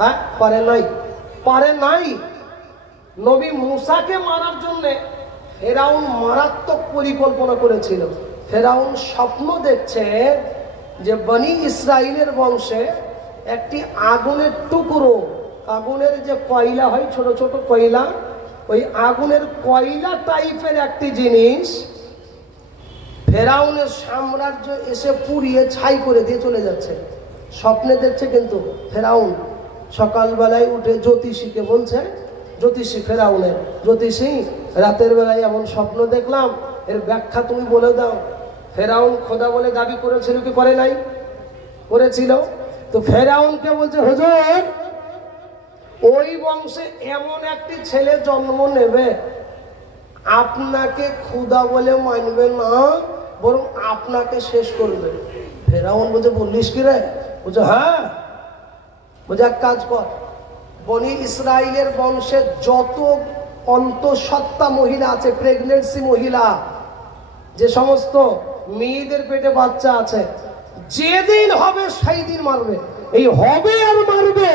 হ্যাঁ, পারে নাই। নবী মুসাকে মারার জন্য ফেরাউন মারাত্মক পরিকল্পনা করেছিল। ফেরাউন স্বপ্ন দেখছে যে বনি ইসরাইলের বংশে একটি আগুনের টুকরো, আগুনের যে কয়লা হয় ছোট ছোট কয়লা, ওই আগুনের কয়লা টাইপের একটি জিনিস ফেরাউনের সাম্রাজ্য এসে পুড়িয়ে ছাই করে দিয়ে চলে যাচ্ছে। স্বপ্নে দেখছে কিন্তু ফেরাউন। সকালবেলায় উঠে জ্যোতিষীকে বলছে, জ্যোতিষী ফেরাউনের, জ্যোতিষী রাতের বেলায় এমন স্বপ্ন দেখলাম, এর ব্যাখ্যা তুমি বলে দাও। ফেরাউন খোদা বলে দাবি করেছিল কি করে নাই? করেছিল। তো ফেরাউনকে বলছে, হুজুর ওই বংশে এমন একটি ছেলে জন্ম নেবে, আপনাকে খোদা বলে মানবে না, বরং আপনাকে শেষ করবে। ফেরাউন বলছে, বললিস কি রে? বলছে হ্যাঁ। বলছে এক কাজ কর, বনি ইসরাইলের বংশে যত অন্তঃসত্ত্বা মহিলা আছে, প্রেগনেন্সি মহিলা, যে সমস্ত মেয়েদের পেটে বাচ্চা আছে, যেদিন হবে সেই দিন মারবে। এই হবে আর মারবে,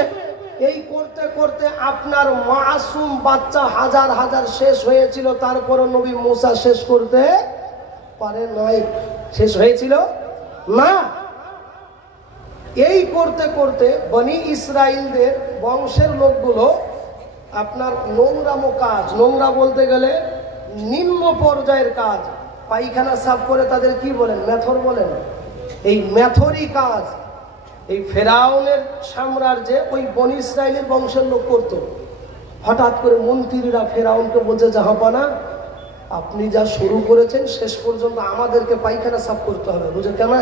এই করতে করতে আপনার মাসুম বাচ্চা হাজার হাজার শেষ হয়েছিল, তারপরও নবী মুসা শেষ করতে পারে নাই। শেষ হয়েছিল না। এই করতে করতে বনি ইসরাইলদের বংশের লোকগুলো আপনার নোংরামো কাজ, নোংরা বলতে গেলে নিম্ন পর্যায়ের কাজ, পায়খানা সাফ করে তাদের কি বলেন? মেথর বলেন। এই মেথরি কাজ এই ফেরাউনের সাম্রাজ্যে ওই বনি ইসরাইলের বংশের লোক করত। হঠাৎ করে মন্ত্রীরা ফেরাউনকে বলছে, জাহাপানা আপনি যা শুরু করেছেন শেষ পর্যন্ত আমাদেরকে পায়খানা সাফ করতে হবে। বুঝে কেন?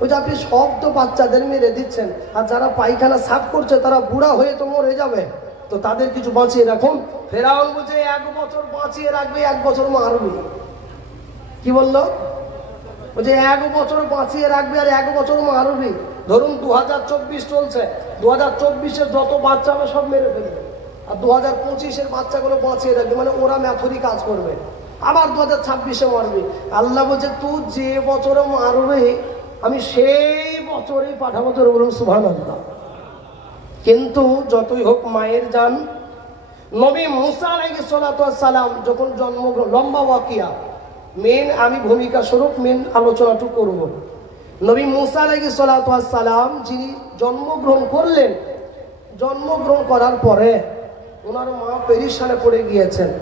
ওই যে আপনি সব তো বাচ্চাদের মেরে দিচ্ছেন, আর যারা পায়খানা সাফ করছে তারা বুড়া হয়ে তো মরে যাবে, তো তাদের কিছু বাঁচিয়ে রাখুন। ফেরাউন বলছে 1 বছর বাঁচিয়ে রাখবে, 1 বছর মারবে। কি বললো? বলছে 1 বছর বাঁচিয়ে রাখবে আর 1 বছর মারবে। ধরুন 2024 চলছে, 2024-এর যত বাচ্চা হবে সব মেরে ফেলবে, আর 2025-এর বাচ্চাগুলো বাঁচিয়ে রাখবে, মানে ওরা ম্যাথরি কাজ করবে। আবার 2026-এ মারবে। আল্লাহ বলছে তুই যে বছরে মারবে আমি সেই বছরেই পাঠাবো। তোর বলুন সুবহানাল্লাহ। কিন্তু যতই হোক মায়ের জান। নবী মুসা আলাইহিস সালাতু ওয়াস সালাম যখন জন্মগ্রহণ, লম্বা ওয়াকিয়া, মেন আমি ভূমিকা স্বরূপ মেন আলোচনাটুকু করব। নবী মুসা আলাইহিস সালাতু ওয়াস সালাম যিনি জন্মগ্রহণ করলেন, জন্মগ্রহণ করার পরে ওনার মা পেরেশানে পড়ে গিয়েছেন।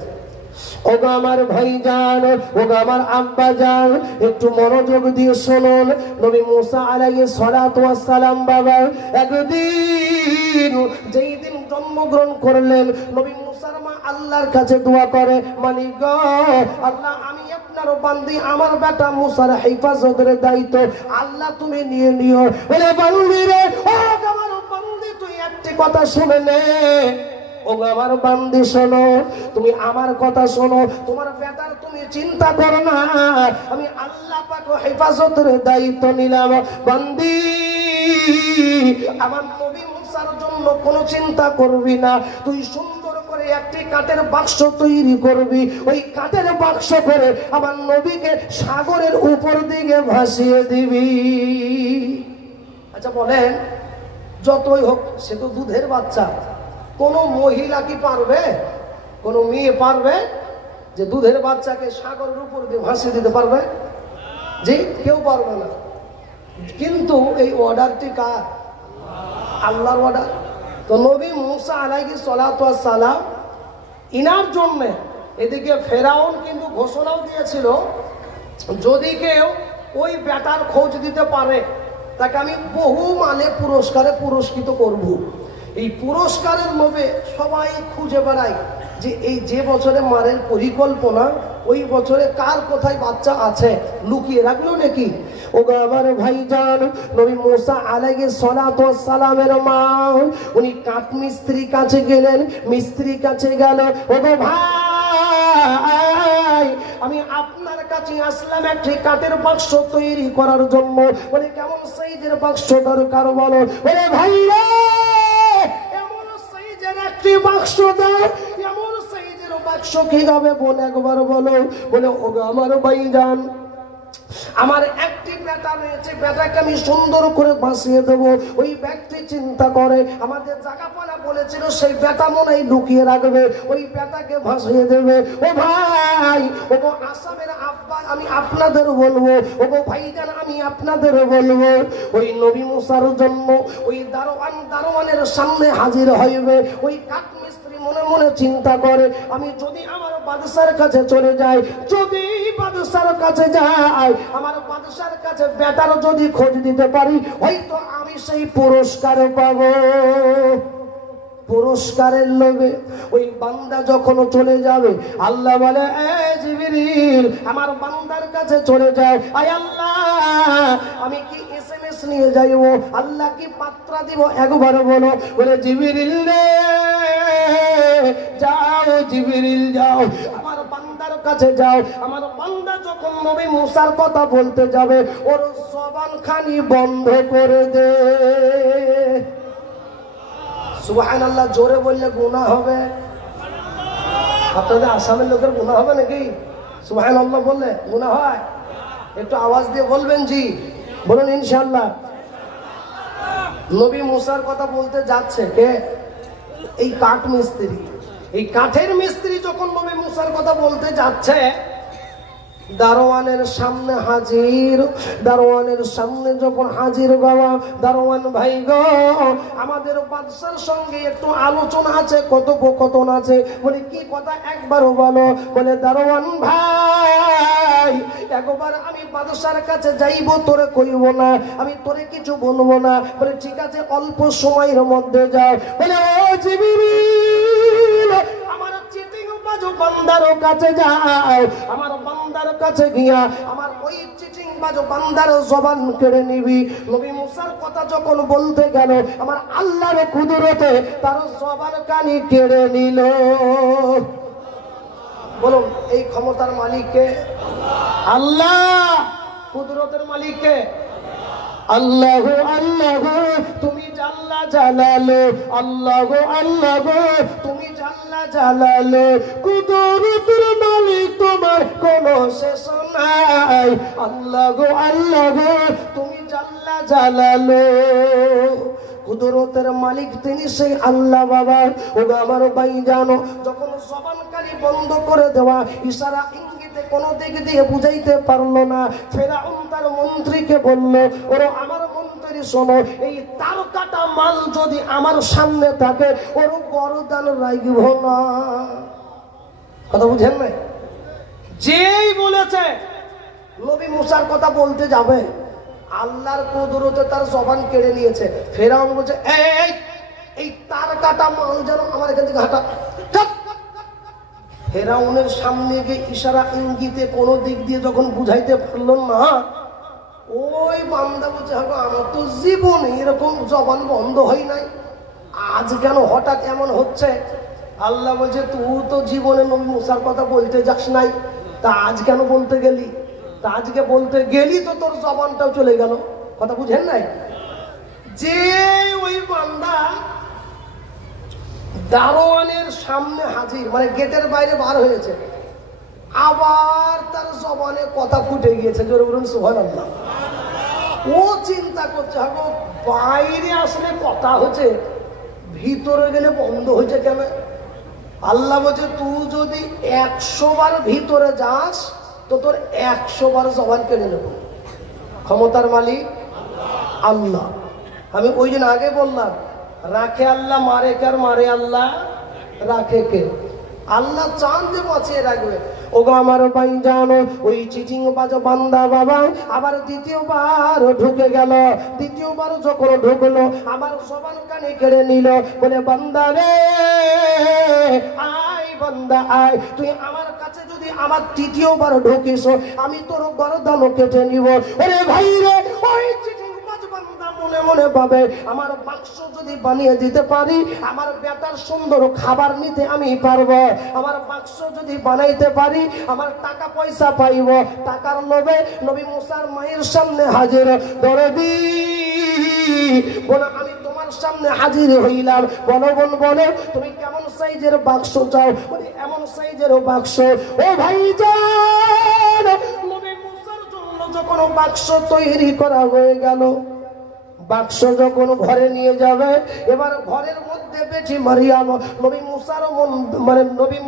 ওগো আমার ভাইজান, ওগো আমার আব্বা জান, একটু মনোযোগ দিয়ে শুনুন। নবী মুসা আলাইহিস সালাতু ওয়াস সালাম বাবা একদিন যেই দিন জন্মগ্রহণ করলেন, নবী মুসার মা আল্লাহর কাছে দোয়া করে, মালিক গো আল্লাহ, আমি আপনার বান্দি, আমার বেটা মুসার হেফাজতের দায়িত্ব আল্লাহ তুমি নিয়ে নিও। বলে বান্দি রে, ও আমার বান্দি তুই একটি কথা শুনে নে। ও আমার বান্দি শোনো, তুমি আমার কথা শোনো, তোমার বেটার তুমি চিন্তা করো না, আমি আল্লাহ পাক হেফাজতের দায়িত্ব নিলাম। বান্দি আমার নবী মুসার জন্য কোনো চিন্তা করবি না, তুই সুন্দর করে একটি কাঠের বাক্স তৈরি করবি, ওই কাঠের বাক্স করে আমার নবীকে সাগরের উপর দিকে ভাসিয়ে দিবি। আচ্ছা বলেন, যতই হোক সে তো দুধের বাচ্চা, কোন মহিলা কি পারবে, কোন মেয়ে পারবে যে দুধের বাচ্চাকে সাগরের উপর দিয়ে ভাসিয়ে দিতে পারবে? জি, কেউ পারবে না। কিন্তু এই অর্ডারটি কার? আল্লাহর অর্ডার। তো নবী মুসা আলাইহিস সালাতু ওয়াস সালাম ইনার জন্য এদিকে ফেরাউন কিন্তু ঘোষণাও দিয়েছিল, যদি কেউ ওই বেটার খোঁজ দিতে পারে তাকে আমি বহু মালে পুরস্কারে পুরস্কৃত করব। এই পুরস্কারের লোভে সবাই খুঁজে বেড়ায় যে এই যে বছরে মারের পরিকল্পনা, ওই বছরে কার কোথায় বাচ্চা আছে, লুকিয়ে রাখলো নাকি। ওগো আমার ভাইজান, নবী মুসা আলাইহিস সালাতু ওয়াস সালামের মা উনি কাঠ মিস্ত্রির কাছে গেলেন, মিস্ত্রির কাছে গেল, ওগো ভাই আমি আপনার কাছে আসলাম একটি কাঠের বাক্স তৈরি করার জন্য। বলে কেমন সাইজের বাক্স দরকার বলো? বলে ভাই রে এমন সাইজের একটি বাক্স দাও। এমন সাইজের বাক্স কি হবে বল একবার বলো। বলে ওগো আমার ভাইজান, আমার একটি বেটা রয়েছে, বেটাকে আমি সুন্দর করে বাঁচিয়ে দেবো। ওই ব্যক্তি চিন্তা করে আমাদের জায়গাপালা বলেছিল সেই বেটা মনে হয় লুকিয়ে রাখবে, ওই বেটাকে ভাসিয়ে দেবে। ও ভাই, ও গো আসামের আব্বা, আমি আপনাদের বলবো, ও গো ভাইজান আমি আপনাদের বলবো, ওই নবী মুসার জন্য ওই দারোয়ানের সামনে হাজির হইবে। ওই কাঠমিস্ত্রি মনে মনে চিন্তা করে আমি যদি আমার বাদশার কাছে চলে যাই, যদি বাদশার কাছে যাই, আমার বাদশার কাছে বেটার যদি খোঁজ দিতে পারি, হয়তো আমি সেই পুরস্কার পাবো। পুরস্কারের লোভে ওই বান্দা যখন চলে যাবে, আল্লাহ বলে এ জিবরিল আমার বান্দার কাছে চলে যাও। আয় আল্লাহ, আমি কি এসএমএস নিয়ে যাইব, আল্লাহ কি পাত্রা দিব, একবার বলো। বলে জিবরিল রে যাও, জিবরিল যাও, আমার বান্দার কাছে যাও। আমার বান্দা যখন নবী মুসার কথা বলতে যাবে, ওর জবানখানি বন্ধ করে দে। সুবহানাল্লাহ জোরে বললে গুনাহ হবে। আপনাদের আসামের লোকের গুনাহ হবে নাকি? সুবহানাল্লাহ বললে গুনাহ হয়? একটু আওয়াজ দিয়ে বলবেন জি, বলুন ইনশাআল্লাহ। নবী মুসার কথা বলতে যাচ্ছে কে? এই কাঠ মিস্ত্রি। এই কাঠের মিস্ত্রি যখন নবী মুসার কথা বলতে যাচ্ছে, দারোয়ানের সামনে হাজির। দারোয়ানের সামনে যখন হাজির, বাবা দারোয়ান ভাই গো, আমাদের বাদশার সঙ্গে একটু আলোচনা আছে, কথোপকথন আছে। বলে কি কথা একবার বলো। বলে দারোয়ান ভাই একবার আমি বাদশার কাছে যাইব, তোরে কইব না, আমি তোরে কিছু বলবো না। বলে ঠিক আছে অল্প সময়ের মধ্যে যাও। বলে ও জিবরিল আমার চিটিং বাজু বান্দার কাছে যাও, আমার বান্দার কাছে গিয়া আমার ওই চিটিং বাজু বান্দার জবান কেড়ে নিবি। নবী মুসার কথা যখন বলতে গেল, আমার আল্লাহর কুদরতে তার জবান কানি কেড়ে নিল। বলুন এই ক্ষমতার মালিক কে? আল্লাহ। কুদরতের মালিক কে? আল্লাহ। আল্লাহ তুমি জাল্লা জালালো, আল্লাহ আল্লাহ তুমি জাল্লা জালালো। কুদরতের মালিক তোমার কোনো শেষ নাই, আল্লাহ আল্লাহ তুমি জাল্লা জালালো। কুদরতের মালিক তিনি সেই আল্লাহ। বাবা ও আমার ভাই জানো, যখন জবানকারী বন্ধ করে দেওয়া, ইশারা ইঙ্গিতে কোনো দিক দিয়ে বুঝাইতে পারলো না, ফেরাউন তার মন্ত্রীকে বলল, ওরা আমার মন্ত্রী শোনো, এই তার কাটা মাল যদি আমার সামনে থাকে ওর গরদান রাখব না। কথা বুঝেন না? যেই বলেছে নবী মুসার কথা বলতে যাবে, আল্লাহর কুদরতে তার জবান কেড়ে নিয়েছে। ফেরাউন বলছে এই তার কাটা মাল যেন আমার এখান থেকে হাঁটা। ফেরাউনের সামনে গিয়ে ইশারা ইঙ্গিতে কোনো দিক দিয়ে যখন বুঝাইতে পারলো না, ওই বান্দা বলছে আমার তো জীবনে এরকম জবান বন্ধ হয় নাই, আজ কেন হঠাৎ এমন হচ্ছে? আল্লাহ বলছে তুই তো জীবনে নবী মুসার কথা বলতে যাস নাই, তা আজ কেন বলতে গেলি? তা আজকে বলতে গেলি তো তোর জবানটাও চলে গেল। কথা বুঝেন নাই? যে ওই বান্দা দারোয়ানের সামনে হাজির, মানে গেটের বাইরে বার হয়েছে, আবার তার জবানে কথা ফুটে গিয়েছে। জোরে বলুন সুবহানাল্লাহ। ও চিন্তা করছে বাইরে আসলে কথা হচ্ছে, ভিতরে গেলে বন্ধ হয়েছে কেন? আল্লাহ বলছে তুই যদি 100 বার ভিতরে যাস তো তোর 100 বার জবান কেড়ে নেব। ক্ষমতার মালিক আল্লাহ। আমি ওই দিন আগে বললাম, রাখে আল্লাহ, মারে কার? মারে আল্লাহ, রাখে কে? আল্লাহ চান যে বাঁচিয়ে রাখবে। ওগো আমার ভাই জানো, ওই চিটিং বাজ বান্দা বাবা আবার দ্বিতীয়বার ঢুকে গেল। দ্বিতীয়বার যখন ঢুকলো, আবার জবান কানে কেড়ে নিল। বলে বান্দা রে আয়, বান্দা আয়, তুই আমার কাছে যদি আবার তৃতীয়বার ঢুকিস, আমি তোর গর্দান কেটে নিব। ওরে ভাই রে, ওই চিটিং বাজ বান্দা মনে মনে ভাবে আমার বাক্স যদি বানিয়ে দিতে পারি, আমার বেটার সুন্দর খাবার নিতে আমি পারবো। আমার বাক্স যদি বানাইতে পারি, আমার টাকা পয়সা পাইব। টাকার লোভে নবী মুসার মায়ের সামনে হাজির। দরদি বলে আমি তোমার সামনে হাজির হইলাম, বলো বোন বলো তুমি কেমন সাইজের বাক্স চাও? বলি এমন সাইজের বাক্স। ও ভাই জান, নবী মুসার জন্য যখন বাক্স তৈরি করা হয়ে গেল, বাক্স যখন ঘরে নিয়ে যাবে, এবার ঘরের মধ্যে বেটি মারিয়াম, নবী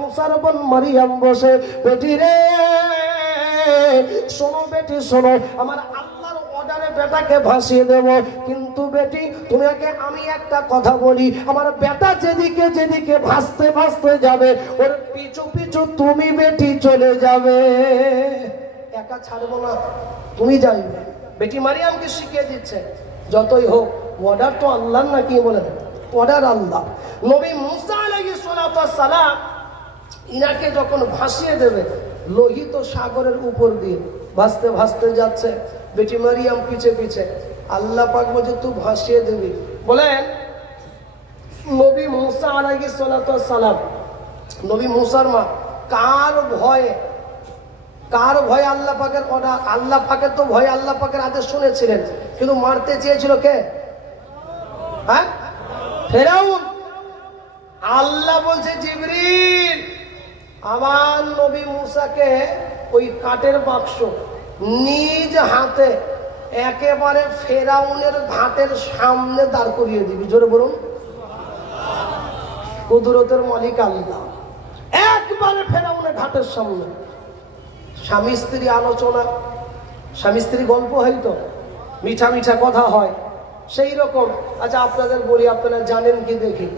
মুসার বোন মারিয়াম বসে, বেটি রে শোনো, বেটি শোনো, আমার আল্লাহর অর্ডারে বেটাকে ভাসিয়ে দেব, কিন্তু বেটি তোমাকে আমি একটা কথা বলি, আমার বেটা যেদিকে যেদিকে ভাসতে ভাসতে যাবে, ওর পিছু পিছু তুমি বেটি চলে যাবে, একা ছাড়বো না, তুমি যাইবে। বেটি মারিয়ামকে শিখিয়ে দিচ্ছে, যতই হোক অর্ডার তো আল্লাহর, না কি বলেন, অর্ডার আল্লাহ। নবী মুসা আলাইহিস সালাম ইনাকে যখন ভাসিয়ে দেবে লোহিত সাগরের উপর দিয়ে ভাসতে ভাসতে যাচ্ছে, বেটি মারিয়াম পিছে পিছে, আল্লাহ পাক বলছে তুই ভাসিয়ে দিবি। বলেন নবী মুসা আলাইহিস সালাম, নবী মুসার মা কার ভয়ে আল্লাহ পাকের অর্ডার, আল্লাহ পাকের তো ভয়ে আল্লাহ পাকের আদেশ শুনেছিলেন, কিন্তু মারতে চেয়েছিল কে? হ্যাঁ, ফেরাউন। আল্লাহ বলছে জিবরিল আমার নবী মুসাকে ওই কাঠের বাক্স নিজ হাতে একেবারে ফেরাউনের ঘাটের সামনে দাঁড় করিয়ে দিবি। জোরে বলুন, কুদরতের মালিক আল্লাহ। একবারে ফেরাউনের ঘাটের সামনে। স্বামী স্ত্রী আলোচনা, স্বামী স্ত্রী গল্প হয়তো মিঠা মিঠা কথা হয়, সেই রকম। আচ্ছা আপনাদের বলি, আপনারা জানেন কি দেখি,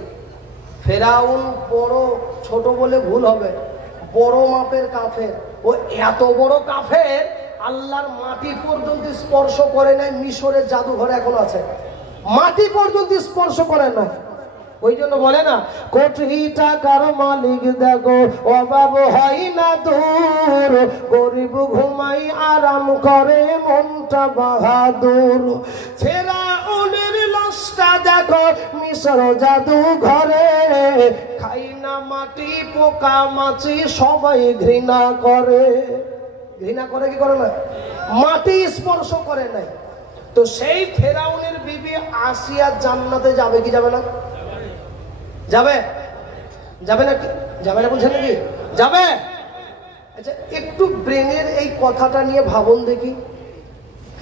ফেরাউন বড়, ছোট বলে ভুল হবে, বড় মাপের কাফের। ও এত বড় কাফের আল্লাহর মাটি পর্যন্ত স্পর্শ করে নাই, মিশরের জাদুঘরে এখন আছে, মাটি পর্যন্ত স্পর্শ করে না। ওই জন্য বলে না, কোটি টাকার মালিক দেখো অভাব হয় না দূর, গরিব ঘুমাই আরাম করে মনটা বাহাদুর। ফেরাউনের লাশটা দেখো মিশর জাদু ঘরে, খাই না মাটি পোকা মাছি সবাই ঘৃণা করে। ঘৃণা করে কি করে না? মাটি স্পর্শ করে নাই। তো সেই ফেরাউনের বিবি আসিয়া জান্নাতে যাবে কি যাবে না? যাবে, যাবে নাকি? যাবে না বলছেন নাকি? যাবে। আচ্ছা একটু ব্রেনের এই কথাটা নিয়ে ভাবুন দেখি,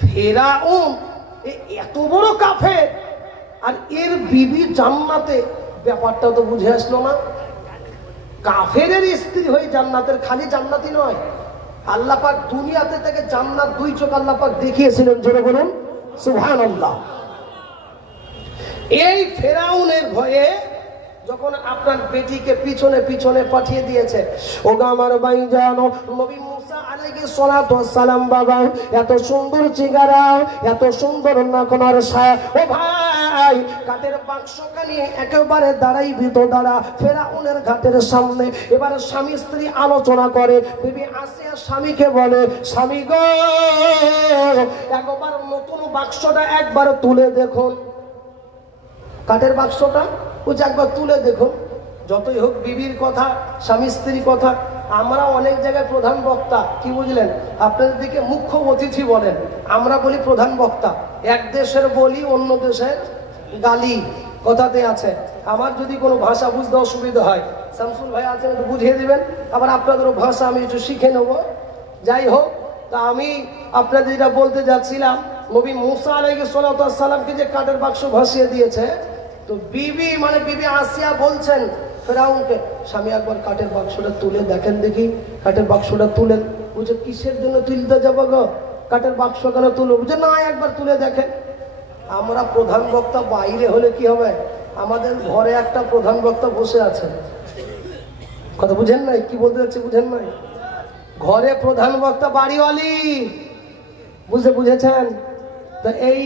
ফেরাউন এত বড় কাফের আর এর বিবি জান্নাতে, ব্যাপারটা তো বুঝে আসলো না। কাফেরের স্ত্রী হয়ে জান্নাতের, খালি জান্নাতি নয়, আল্লাহ পাক দুনিয়াতে থেকে জান্নাত দুই চোখ আল্লাহ পাক দেখিয়েছিলেন। জোরে বলুন সুবহানাল্লাহ। এই ফেরাউনের ভয়ে যখন আপনার বেটিকে পিছনে পিছনে পাঠিয়ে দিয়েছে, ওগো আমার ভাই জানো, নবী মুসা আলাইহিস সালাম বাবা এত সুন্দর চেহারা, এত সুন্দর নাকনার ছায়া, ও ভাই কাঠের বাক্সখানি একেবারে দাঁড়াই ভিতর দাঁড়া ফেরাউনের ঘাটের সামনে। এবার স্বামী স্ত্রী আলোচনা করে, বিবি আসিয়া স্বামীকে বলে, স্বামী গো একবার নতুন বাক্সটা একবার তুলে দেখুন, কাঠের বাক্সটা ওই একবার তুলে দেখুন। যতই হোক বিবির কথা, স্বামী স্ত্রীর কথা, আমরা অনেক জায়গায় প্রধান বক্তা, কি বুঝলেন, আপনাদের দিকে মুখ্য অতিথি বলেন, আমরা বলি প্রধান বক্তা। এক দেশের বলি অন্য দেশের গালি, কথাতে আছে। আমার যদি কোনো ভাষা বুঝতে অসুবিধা হয়, শামসুল ভাই আছেন একটু বুঝিয়ে দিবেন, আবার আপনাদেরও ভাষা আমি একটু শিখে নেব। যাই হোক, তা আমি আপনাদের যেটা বলতে যাচ্ছিলাম, নবী মুসা আলাইহিস সালামকে যে কাঠের বাক্স ভাসিয়ে দিয়েছে, তো বিবি মানে বিবি আসিয়া বলছেন ফেরাউনকে, স্বামী একবার কাঠের বাক্সটা তুলে দেখেন দেখি। কাঠের বাক্সটা তুলেন। বুঝে কিসের জন্য তুলতে যাবো গো, কাঠের বাক্স কেন তুলো? বুঝে না একবার তুলে দেখেন। আমরা প্রধান বক্তা বাইরে হলে কি হবে, আমাদের ঘরে একটা প্রধান বক্তা বসে আছে, কথা বুঝেন নাই? কি বলতে যাচ্ছি বুঝেন নাই? ঘরে প্রধান বক্তা বাড়িওয়ালি, বুঝেছেন? তো এই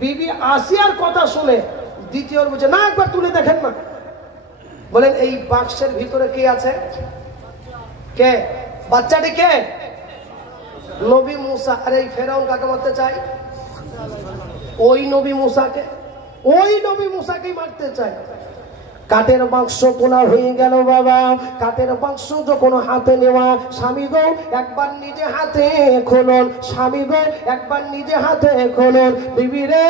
বিবি আসিয়ার কথা শুনে দ্বিতীয় বুঝে না একবার তুলে দেখেন না। বলেন এই বাক্সের ভিতরে কে আছে? কে? বাচ্চাটি কে? নবী মুসা। আর এই ফেরাউন কাকে মারতে চাই? ওই নবী মুসাকেই মারতে চাই। কাঠের বাক্স তোলা হয়ে গেল বাবা। কাঠের বাক্স যখন হাতে নেওয়া, স্বামী গো একবার নিজে হাতে খোলন, স্বামী গো একবার নিজে হাতে খোলন। বিবি রে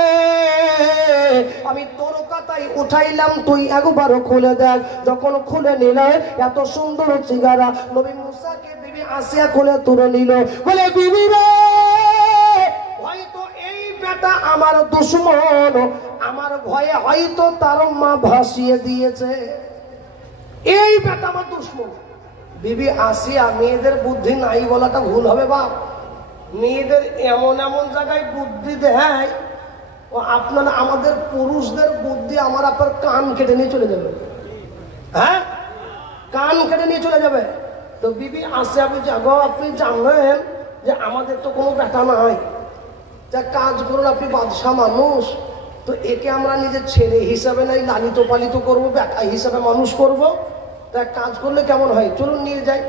আমি তোর কথাই উঠাইলাম, তুই একবারও খুলে দেখ। যখন খুলে নিল, এত সুন্দর চেহারা, নবী মুসাকে বিবি আসিয়া খুলে তুলে নিল। বলে বিবি রে বেটা আমার দুশমন, আমার ভয়ে হয়তো তার মা ভাসিয়ে দিয়েছে, এই বেটা আমার দুশমন। বিবি আসিয়া, মেয়েদের বুদ্ধি নাই বলাটা ভুল হবে বাপ, মেয়েদের এমন এমন জায়গায় বুদ্ধি দেয়, ও আপনারা আমাদের পুরুষদের বুদ্ধি আমার আপনার কান কেটে নিয়ে চলে যাবে। হ্যাঁ, কান কেটে নিয়ে চলে যাবে। তো বিবি আসিয়া বলছে, গো আপনি জানলেন যে আমাদের তো কোনো বেটা নাই, যা কাজ করুন, আপনি বাদশাহ মানুষ, তো একে আমরা নিজের ছেলে হিসাবে নাই লালিত পালিত করবো, বেটা হিসাবে মানুষ করব, তা কাজ করলে কেমন হয়, চলুন নিয়ে যাই।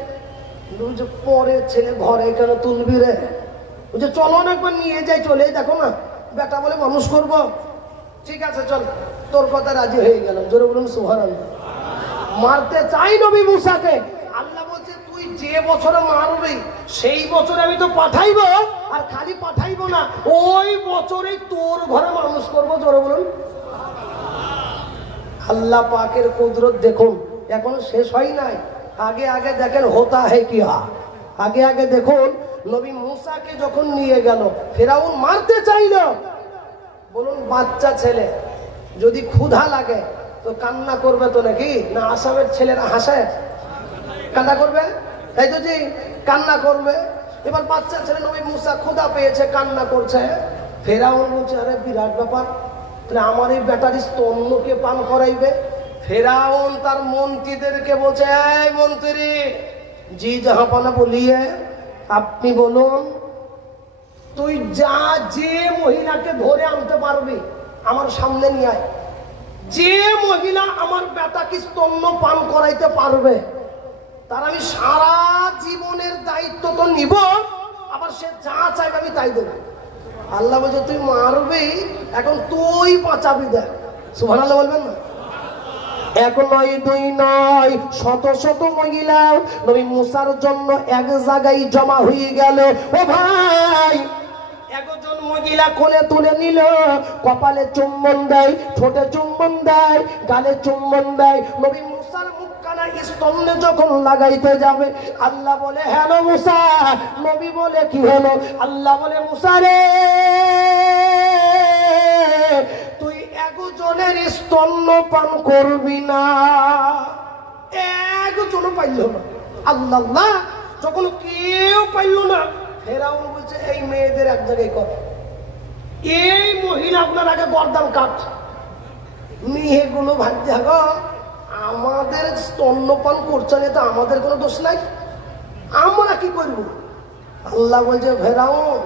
যে পরে ছেলে ঘরে কেন তুলবি রে, যে চলো না একবার নিয়ে যাই, চলে দেখো না বেটা বলে মানুষ করব, ঠিক আছে চল, তোর কথা রাজি হয়ে গেল। জোরে বলুন সুবহানাল্লাহ। মারতে চাই নবী মুসাকে, আল্লাহ বলছে তুই যে বছরে মারবি সেই বছরে আমি তো পাঠাইবো, আর খালি পাঠাইবো না, ওই বছরেই তোর ঘরে মানুষ করবো। জোরে বলুন। আল্লাহ পাকের কুদরত দেখুন, এখনো শেষ হয় নাই, আগে আগে দেখেন হোতা হে কি হা। আগে আগে দেখুন নবী মুসাকে যখন নিয়ে গেল, ফেরাউন মারতে চাইল, বলুন বাচ্চা ছেলে যদি ক্ষুধা লাগে তো কান্না করবে তো নাকি, না আসামের ছেলেরা হাসে কান্না করবে, তাই তো জি কান্না করবে। এবার বাচ্চা ছেলে নবী মুসা ক্ষুধা পেয়েছে, কান্না করছে। ফেরাউন বলছে, আরে বিরাট ব্যাপার, তাহলে আমার এই ব্যাটারি স্তন্যকে পান করাইবে। ফেরাউন তার মন্ত্রীদেরকে বলছে, এই মন্ত্রী জি জাহাপানা বলিয়ে, আপনি বলুন তুই যা যে মহিলাকে ধরে আনতে পারবি আমার সামনে নিয়ে আয়, যে মহিলা আমার বেটাকে স্তন্য পান করাইতে পারবে তার আমি সারা জীবনের দায়িত্ব তো নিব, আবার সে যা চাইবে আমি তাই দেব। আল্লাহ বলছে তুই মারবি, এখন তুই বাঁচাবি, দেখ সুবহানাল্লাহ বলবেন না। এক নয় দুই নয়, শত শত মহিলা নবী মুসার জন্য এক জায়গায় জমা হয়ে গেল। ও ভাই, একজন মহিলা কোলে তুলে নিল, কপালে চুম্বন দেয়, ঠোঁটে চুম্বন দেয়, গালে চুম্বন দেয়। নবী মুসার মুখখানা স্তম্ভে যখন লাগাইতে যাবে, আল্লাহ বলে হ্যাঁ মুসা। নবী বলে কি হলো? আল্লাহ বলে মুসা রে, তুই একজনের স্তন্য পান করবি না। একজনও পাইল না। আল্লাহ যখন কেউ পাইল না, ফেরাউন বলছে এই মেয়েদের এক জায়গায় কর, এই মহিলাগুলোর আগে গর্দান কাট। মেয়েগুলো ভাবছে গো আমাদের স্তন্যপান করছে না, তো আমাদের কোনো দোষ নাই, আমরা কি করব? আল্লাহ বলছে ফেরাউন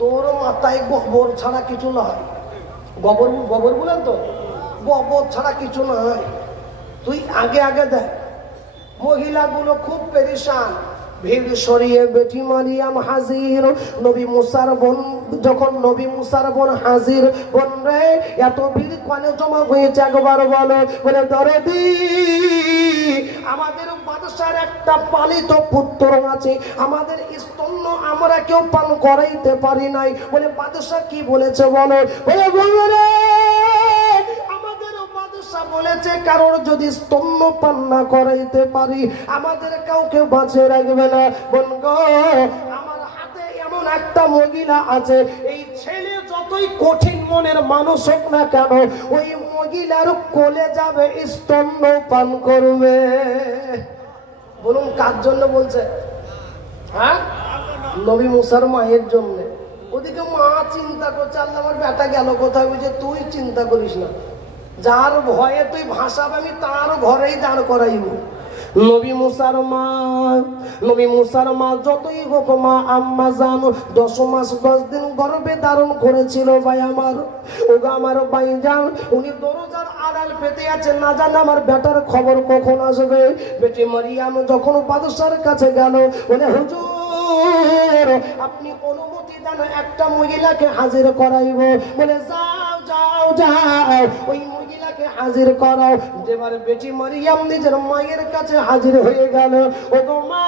তোর মাথায় গোবর ছাড়া কিছু নয়, গোবর গোবর বলেন তো, গোবর ছাড়া কিছু নয়, তুই আগে আগে দেখ। মহিলাগুলো খুব পেরেশান, ভিড় সরিয়ে বেটি মারিয়াম হাজির। নবী মুসার বোন যখন নবী মুসার বোন হাজির, বোন রে এত ভিড় কানে জমা হয়েছে একবার বলো। বলে দরদি আমাদের বাদশার একটা পালিত পুত্র আছে, আমাদের স্তন্য আমরা কেউ পান করাইতে পারি নাই। বলে বাদশা কি বলেছে বলো? বলে বলো রে বলেছে কারোর যদি স্তন্য পান না করাইতে পারি আমাদের কাউকে বাঁচে রাখবে না। বোন গো আমার হাতে এমন একটা মহিলা আছে, এই ছেলে যতই কঠিন মনের মানুষ হোক না কেন ওই মহিলার কোলে যাবে, স্তন্য পান করবে। বলুন কার জন্য বলছে? হ্যাঁ, নবী মুসার মায়ের জন্য। ওদিকে মা চিন্তা করছে আল্লাহ আমার বেটা গেল কোথায়? বুঝে তুই চিন্তা করিস না, যার ভয়ে তুই ভাসাবে আমি তার ঘরেই দাঁড় করাইব। নবী মুসার মা যতই হোক মা আম্মা জানো 10 মাস 10 দিন গর্ভে ধারণ করেছিল। ভাই আমার ওগো আমার ভাইজান, উনি দরজার আড়াল পেতে আছেন, না জানে আমার বেটার খবর কখন আসবে। বেটি মারিয়াম যখন বাদশার কাছে গেল, বলে হুজুর আপনি অনুমতি দেন একটা মহিলাকে হাজির করাইব। বলে যাও যাও যাও ওই মহিলাকে হাজির করাও। যেবার বেটি মারিয়াম নিজের মায়ের কাছে হাজির হয়ে গেল। ওগো মা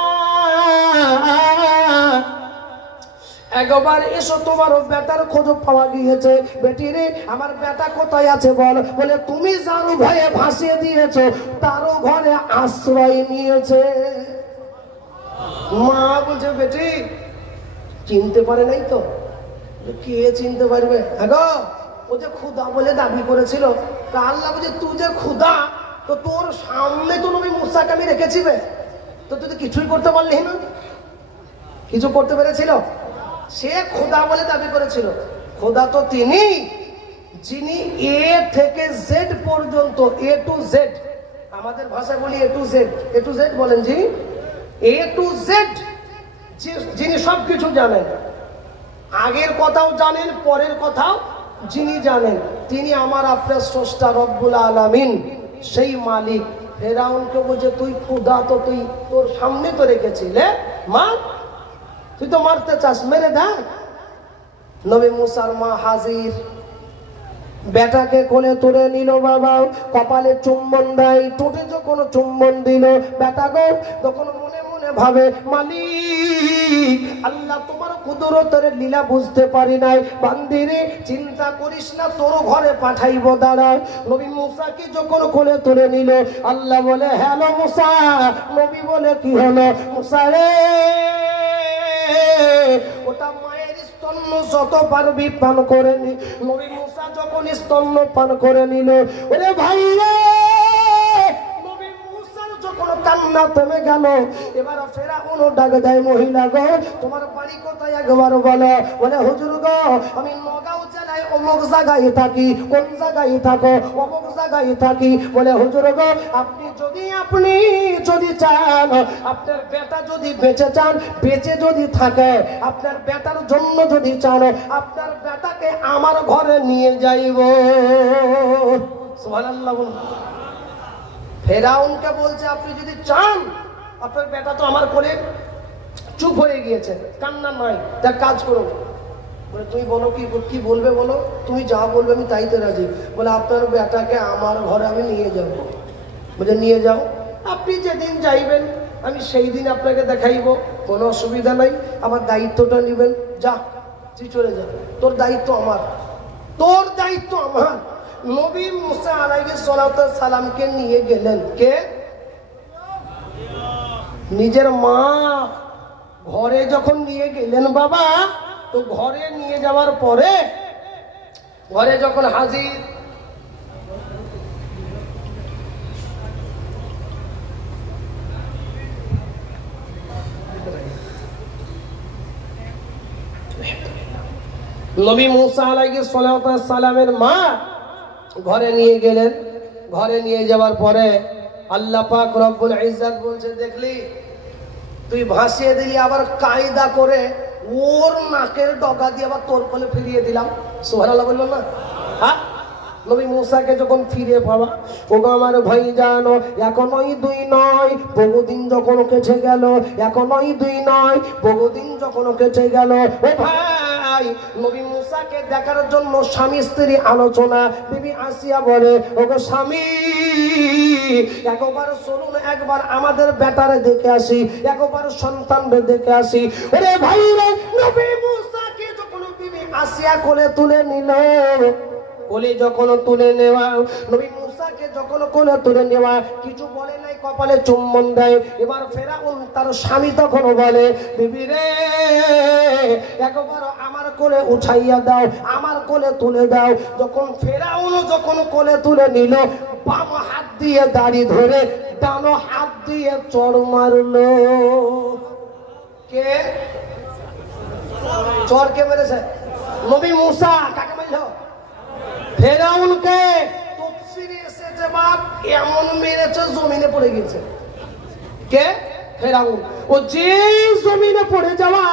একবার এসো, তোমার বেটার খোঁজ পাওয়া গিয়েছে। বেটি রে আমার বেটা কোথায় আছে বল? বলে তুমি যার ভয়ে ভাসিয়ে দিয়েছো তারও ঘরে আশ্রয় নিয়েছে। মা বলছে বেটি চিনতে পারে নাই তো? কে চিনতে পারবে? হ্যাঁ, ও যে ক্ষুধা বলে দাবি করেছিল, আল্লাহ বলছে তুই যে ক্ষুধা, তো তোর সামনে তো নবী মুসাকে আমি রেখেছিবে, তো তুই তো কিছুই করতে পারলি না। কিছু করতে পেরেছিল? সে খোদা বলে দাবি করেছিল। খোদা তো তিনি যিনি এ থেকে জেড পর্যন্ত, এ টু জেড, আমাদের ভাষায় বলি এ to Z, A to Z বলেন জি, এ টু জেড, যিনি সবকিছু জানেন, আগের কথাও জানেন, পরের কথাও যিনি জানেন, তিনি আমার আপনার স্রষ্টা রব্বুল আলামিন, সেই মালিক। ফেরাউনকে বলছে তুই খোদা, তো তুই তোর সামনে তো রেখেছিলে, মা তুই তো মারতে চাস, মেরে দেখ। নবী মুসার মা হাজির, বেটাকে কোলে তুলে নিল, বাবা কপালে চুম্বন দেয়, ঠোঁটে যখন চুম্বন দিল, বেটা গো তখন মনে মনে ভাবে মালিক আল্লাহ তোমার কুদরতের লীলা বুঝতে পারি নাই, বান্দিরে চিন্তা করিস না, তোর ঘরে পাঠাইব দাঁড়া। নবী মুসাকে যখন কোলে তুলে নিল, আল্লাহ বলে হ্যালো মুসা। নবী বলে কি হলো? মুসা রে, ওটা মায়ের স্তন্য যত পারবি পান করে নি। নবী মুসা যখন স্তন্য পান করে নিল, ওরে ভাই রে, নবী মুসার যখন কান্না থেমে গেল, এবার ফেরাউন ডাক দেয়, মহিলা গো তোমার বাড়ি কোথায় একবার বলো। বলে হুজুর গো আমি নগাঁও জেলায় অমুক জায়গায় থাকি। কোন জায়গায় থাকো? অমুক জায়গায় থাকি। বলে হুজুর গো আপনি যদি চান, আপনার বেটা যদি বেঁচে চান, বেঁচে যদি থাকে, আপনার বেটার জন্য যদি চান, আপনার বেটাকে আমার ঘরে নিয়ে যাইব। সুবহানাল্লাহ। ফেরাউনকে বলছে আপনি যদি চান, আপনার বেটা তো আমার কোলে চুপ হয়ে গিয়েছে, কান্না নয়, তা কাজ করুন। বলে তুমি বলো কি বলবে বলো, তুমি যা বলবে আমি তাইতে রাজি। বলে আপনার বেটাকে আমার ঘরে আমি নিয়ে যাব। বলে নিয়ে যাও, আপনি যেদিন যাইবেন আমি সেই দিন আপনাকে দেখাইব, কোনো অসুবিধা নাই। আমার দায়িত্বটা নেবেন, যা তুই চলে যা, তোর দায়িত্ব আমার, তোর দায়িত্ব আমার। নবী মুসা আলাইহিস সালামকে নিয়ে গেলেন কে? নিজের মা। ঘরে যখন নিয়ে গেলেন বাবা, তো ঘরে নিয়ে যাওয়ার পরে ঘরে যখন হাজির, নবী মুসা আলাইহিস সালামের মা ঘরে নিয়ে গেলেন। ঘরে নিয়ে যাওয়ার পরে আল্লাহ পাক রব্বুল ইজ্জত বলছে, দেখলি তুই ভাসিয়ে দিলি, আবার কায়দা করে ওর নাকের ডগা দিয়ে আবার তোর কোলে ফিরিয়ে দিলাম। সুবহানাল্লাহ বললো না? হ্যাঁ, নবী মুসাকে যখন ফিরে পাওয়া, ওগো আমার ভাই জানো, এখন ওই দুই নয় বহুদিন যখন কেটে গেল, এখন ওই দুই নয় বহুদিন যখন কেটে গেল। ও ভাই, নবী মুসাকে দেখার জন্য স্বামী স্ত্রী আলোচনা। বিবি আসিয়া বলে, ওগো স্বামী একবার চলুন, একবার আমাদের বেটারে দেখে আসি, একবার সন্তানরে দেখে আসি। ওরে ভাই রে, নবী মুসাকে যখন বিবি আসিয়া কোলে তুলে নিল, কোলে যখন তুলে নেওয়া, নবী মুসাকে যখন কোলে তুলে নেওয়া, কিছু বলে নাই, কপালে চুম্বন দেয়। এবার ফেরাউন তার স্বামী তখন বলে, বিবি রে একবার আমার কোলে উঠাইয়া দাও, আমার কোলে তুলে দাও। যখন ফেরাউন যখন কোলে তুলে নিল, বাম হাত দিয়ে দাড়ি ধরে ডান হাত দিয়ে চড় মারলো। কে চড় কে মেরেছে? নবী মুসা। কাকে মারলো? ফেরাউনকে। তাফসীরে এসেছে বাপ এমন মেরেছে জমিনে পড়ে গেছে। কে? ফেরাউন। ও যে জমিনে পড়ে যাওয়া,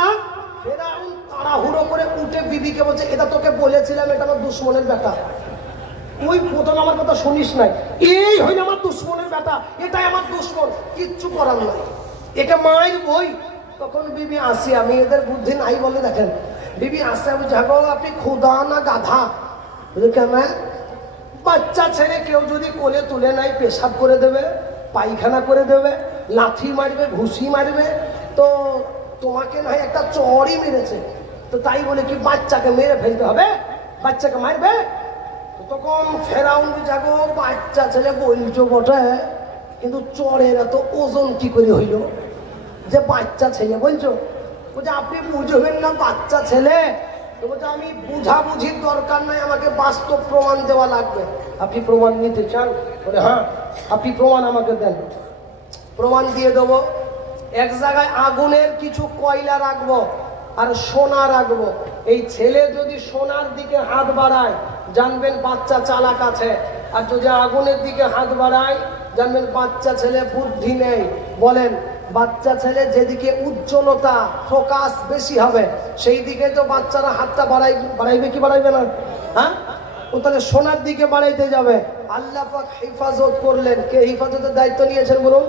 ফেরাউন তাড়াহুড়ো করে উঠে বিবিকে বলছে, এটা তোকে বলেছিলাম, এটা আমার দুশমনের বেটা, তুই প্রথম আমার কথা শুনিস নাই, এই হইল আমার দুশমনের বেটা, এটাই আমার দুশমন, কিচ্ছু করার নাই, একে মায়ের বই। তখন বিবি আসিয়া, মেয়েদের বুদ্ধি নাই বলে দেখেন, বিবি আসিয়া বলছে, আপনি ক্ষুধা না গাধা? কেন? বাচ্চা ছেড়ে কেউ যদি কোলে তুলে নাই, পেশাব করে দেবে, পায়খানা করে দেবে, লাথি মারবে, ঘুষি মারবে, তো তোমাকে নাই একটা চড়ই মেরেছে, তো তাই বলে কি বাচ্চাকে মেরে ফেলতে হবে? বাচ্চাকে মারবে? তখন ফেরাউন যাগো, বাচ্চা ছেলে বলছো বটে, কিন্তু চড়ের এত ওজন কি করে হইল যে বাচ্চা ছেলে বলছো? বলছে আপনি বুঝবেন না, বাচ্চা ছেলে, তো বলছে আমি বুঝাবুঝির দরকার নাই, আমাকে বাস্তব প্রমাণ দেওয়া লাগবে। আপনি প্রমাণ নিতে চান? বলে হ্যাঁ, আপনি প্রমাণ আমাকে দেন। প্রমাণ দিয়ে দেবো। এক জায়গায় আগুনের কিছু কয়লা রাখবো আর সোনা রাখবো। এই ছেলে যদি সোনার দিকে হাত বাড়ায় জানবেন বাচ্চা চালাক আছে, আর যদি আগুনের দিকে হাত বাড়ায় জানবেন বাচ্চা ছেলে বুদ্ধি নেই। বলেন, বাচ্চা ছেলে যেদিকে উজ্জ্বলতা ফোকাস বেশি হবে সেই দিকে তো বাচ্চারা হাতটা বাড়াইবে কি বাড়াইবে না? হ্যাঁ, ও তাহলে সোনার দিকে বাড়াইতে যাবে। আল্লাহ পাক হেফাজত করলেন। কে হেফাজতের দায়িত্ব নিয়েছেন বলুন?